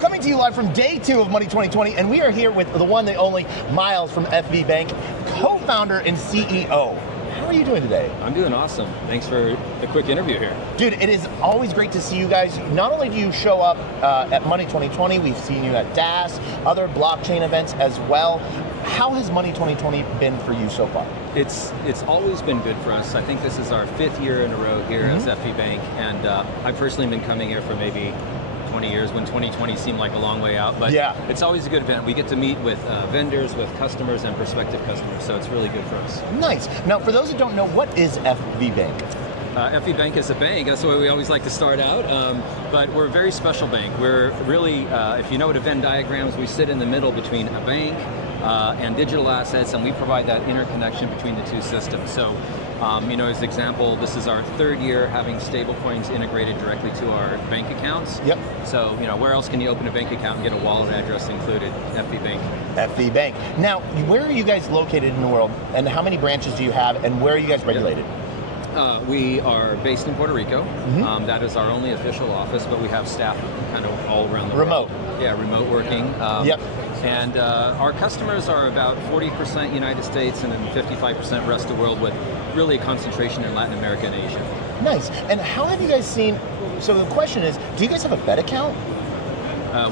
Coming to you live from day 2 of Money 2020, and we are here with the one, the only, Miles from FV Bank, co-founder and CEO. How are you doing today? I'm doing awesome. Thanks for the quick interview here. Dude, it is always great to see you guys. Not only do you show up at Money 2020, we've seen you at DAS, other blockchain events as well. How has Money 2020 been for you so far? It's always been good for us. I think this is our 5th year in a row here as FV Bank, and I've personally been coming here for maybe 20 years when 2020 seemed like a long way out, but yeah, it's always a good event. We get to meet with vendors, with customers and prospective customers, so it's really good for us. Nice. Now, for those that don't know, what is FV Bank? FV Bank is a bank, that's the way we always like to start out, but we're a very special bank. We're really, if you know what a Venn diagram is, we sit in the middle between a bank and digital assets, and we provide that interconnection between the two systems. So, you know, as an example, this is our 3rd year having stablecoins integrated directly to our bank accounts. Yep. So, you know, where else can you open a bank account and get a wallet address included? FV Bank. FV Bank. Now, where are you guys located in the world, and how many branches do you have, and where are you guys regulated? We are based in Puerto Rico. That is our only official office, but we have staff kind of all around the world. Remote. Yeah, remote working. Yep. And our customers are about 40% United States and then 55% rest of the world, with really a concentration in Latin America and Asia. Nice. And how have you guys seen, so the question is, do you guys have a Fed account?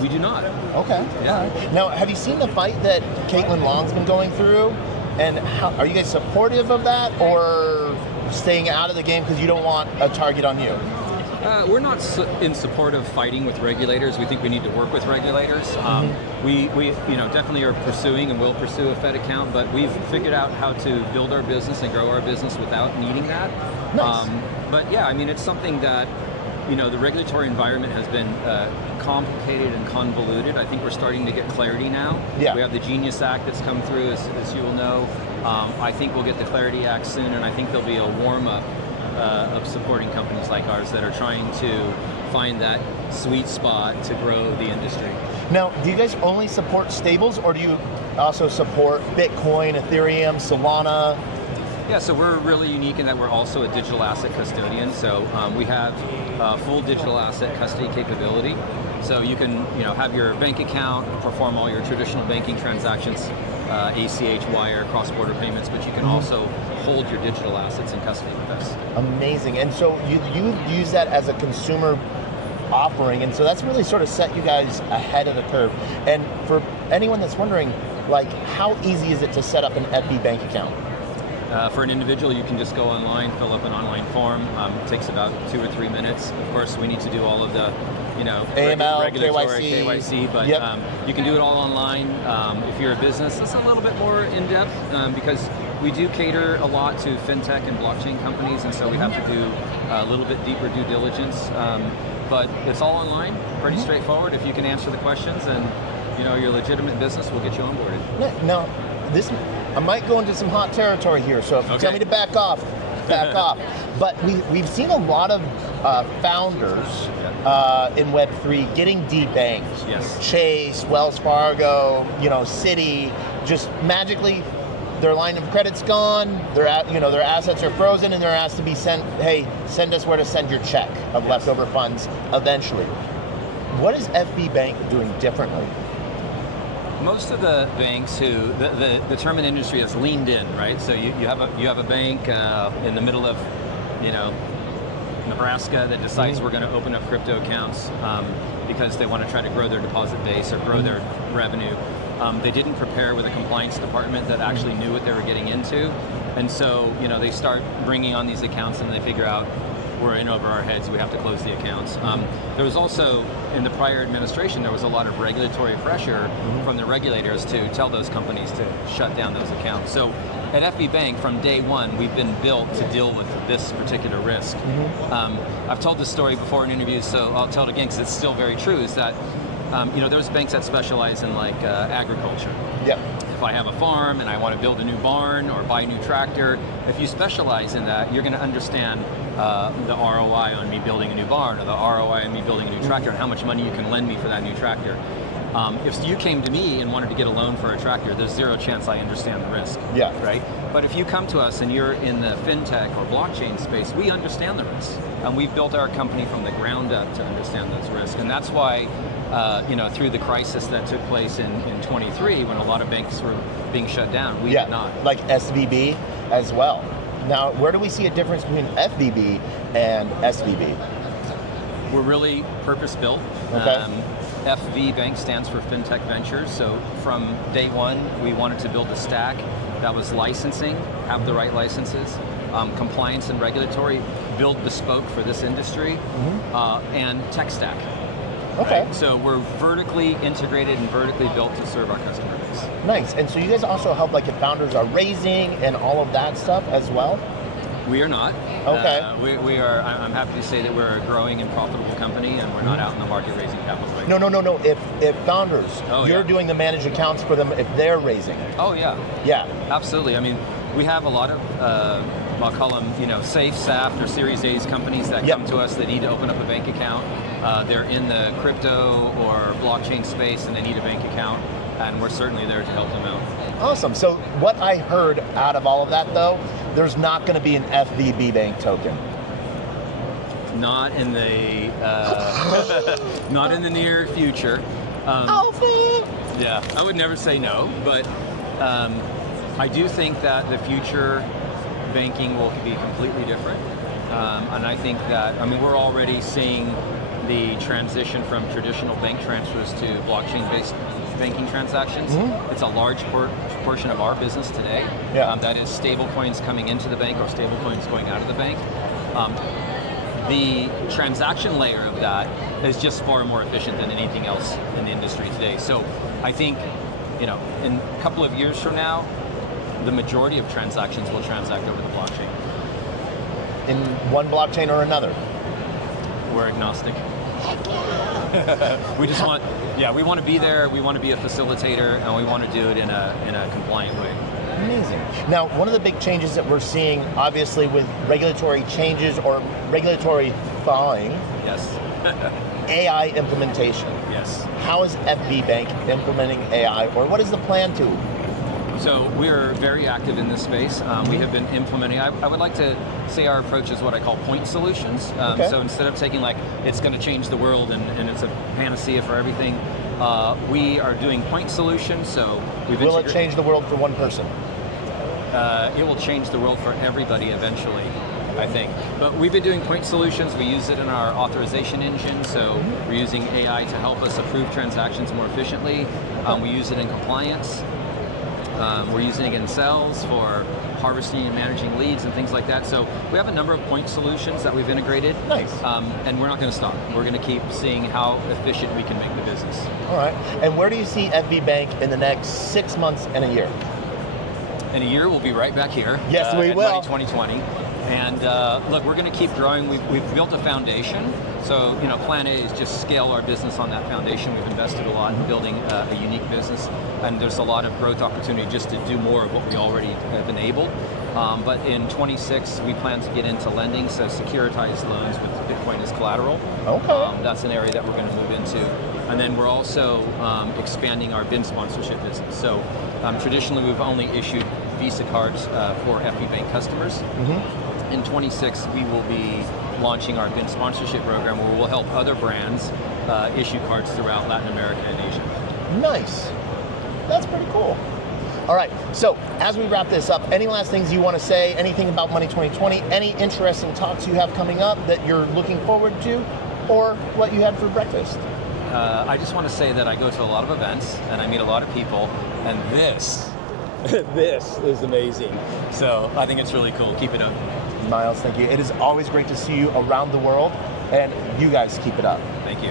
We do not. Okay. Yeah. All right. Now, have you seen the fight that Caitlin Long's been going through? And how, are you guys supportive of that, or staying out of the game because you don't want a target on you? We're not in support of fighting with regulators. We think we need to work with regulators. We you know, definitely are pursuing and will pursue a Fed account, but we've figured out how to build our business and grow our business without needing that. Nice. But yeah, I mean, it's something that, you know, the regulatory environment has been complicated and convoluted. I think we're starting to get clarity now. Yeah. We have the Genius Act that's come through, as you will know. I think we'll get the Clarity Act soon, and I think there'll be a warm-up of supporting companies like ours that are trying to find that sweet spot to grow the industry. Now, do you guys only support stables, or do you also support Bitcoin, Ethereum, Solana? Yeah, so we're really unique in that we're also a digital asset custodian. So we have full digital asset custody capability. So you can, you know, have your bank account, perform all your traditional banking transactions, ACH, wire, cross-border payments, but you can also hold your digital assets in custody with us. Amazing. And so you use that as a consumer offering, and so that's really sort of set you guys ahead of the curve. And for anyone that's wondering, like, how easy is it to set up an FV Bank account? For an individual, you can just go online, fill up an online form. It takes about 2 or 3 minutes. Of course, we need to do all of the, you know, AML, regulatory KYC, but you can do it all online. If you're a business, it's a little bit more in-depth because we do cater a lot to fintech and blockchain companies, and so we have to do a little bit deeper due diligence. But it's all online, pretty straightforward. If you can answer the questions and, you know, your legitimate business, we'll get you onboarded. Now, this, I might go into some hot territory here, so if you tell me to back off, back off. But we've seen a lot of founders in Web3 getting debanked. Yes. Chase, Wells Fargo, you know, Citi, just magically their line of credit's gone, their assets are frozen, and they're asked to be sent, hey, send us where to send your check of leftover funds eventually. What is FV Bank doing differently? Most of the banks who, the term in the industry is leaned in, right? So you have a bank in the middle of, you know, Nebraska that decides we're going to open up crypto accounts because they want to try to grow their deposit base or grow their revenue. They didn't prepare with a compliance department that actually knew what they were getting into, and so, you know, they start bringing on these accounts and they figure out we're in over our heads, we have to close the accounts. There was also, in the prior administration, there was a lot of regulatory pressure from the regulators to tell those companies to shut down those accounts. So at FV Bank, from day one, we've been built to deal with this particular risk. I've told this story before in interviews, so I'll tell it again because it's still very true, is that you know, there's banks that specialize in like agriculture. Yep. If I have a farm and I want to build a new barn or buy a new tractor, if you specialize in that, you're going to understand the ROI on me building a new barn, or the ROI on me building a new tractor, and how much money you can lend me for that new tractor. If you came to me and wanted to get a loan for a tractor, there's zero chance I understand the risk. Yeah. Right? But if you come to us and you're in the fintech or blockchain space, we understand the risks. And we've built our company from the ground up to understand those risks. And that's why, through the crisis that took place in 23, when a lot of banks were being shut down, we did not. Like SVB as well. Now, where do we see a difference between FVB and SVB? We're really purpose-built. Okay. FV Bank stands for Fintech Ventures. So from day one, we wanted to build a stack that was licensing, have the right licenses, compliance and regulatory, build bespoke for this industry, and tech stack. Okay. Right? So we're vertically integrated and vertically built to serve our customer base. Nice. And so you guys also help like if founders are raising and all of that stuff as well? We are not. Okay. We are. I'm happy to say that we're a growing and profitable company, and we're not out in the market raising capital right now. No. If founders, you're doing the managed accounts for them if they're raising. Oh yeah. Yeah. Absolutely. I mean, we have a lot of, I'll call them, safe, SAF, or Series A's companies that come to us that need to open up a bank account. They're in the crypto or blockchain space and they need a bank account, and we're certainly there to help them out. Awesome. So what I heard out of all of that though, there's not going to be an FVB bank token. Not in the not in the near future. Yeah, I would never say no, but I do think that the future banking will be completely different, and I think that we're already seeing the transition from traditional bank transfers to blockchain-based banking transactions. It's a large portion of our business today. That is stablecoins coming into the bank or stablecoins going out of the bank. The transaction layer of that is just far more efficient than anything else in the industry today. So I think, in a couple of years from now, the majority of transactions will transact over the blockchain. In one blockchain or another? We're agnostic. We just want, we want to be there, we want to be a facilitator, and we want to do it in a compliant way. Amazing. Now, one of the big changes that we're seeing, obviously, with regulatory changes or regulatory thawing, AI implementation. Yes. How is FB Bank implementing AI, or what is the plan to? So we're very active in this space. We have been implementing, I would like to say our approach is what I call point solutions. So instead of taking it's going to change the world and it's a panacea for everything, we are doing point solutions. So Will it change the world for one person? It will change the world for everybody eventually, I think. But we've been doing point solutions. We use it in our authorization engine. So we're using AI to help us approve transactions more efficiently. We use it in compliance. We're using it in sales for harvesting and managing leads and things like that. So we have a number of point solutions that we've integrated. Nice. And we're not going to stop. We're going to keep seeing how efficient we can make the business. All right. And where do you see FB Bank in the next 6 months and a year? In a year, we'll be right back here. Yes, we will. 2020. And look, we're going to keep growing. We've built a foundation. So, plan A is just scale our business on that foundation. We've invested a lot in building a unique business, and there's a lot of growth opportunity just to do more of what we already have enabled. But in 26, we plan to get into lending, so securitized loans with Bitcoin as collateral. Okay. That's an area that we're going to move into. And then we're also expanding our BIN sponsorship business. So traditionally, we've only issued Visa cards for FB Bank customers. In 26, we will be launching our BIN sponsorship program where we'll help other brands issue cards throughout Latin America and Asia. Nice. That's pretty cool. All right, so as we wrap this up, any last things you want to say, anything about Money 2020, any interesting talks you have coming up that you're looking forward to, or what you had for breakfast? I just want to say that I go to a lot of events and I meet a lot of people, and this is amazing. So I think it's really cool. Keep it up. Miles, thank you. It is always great to see you around the world, and you guys keep it up. Thank you.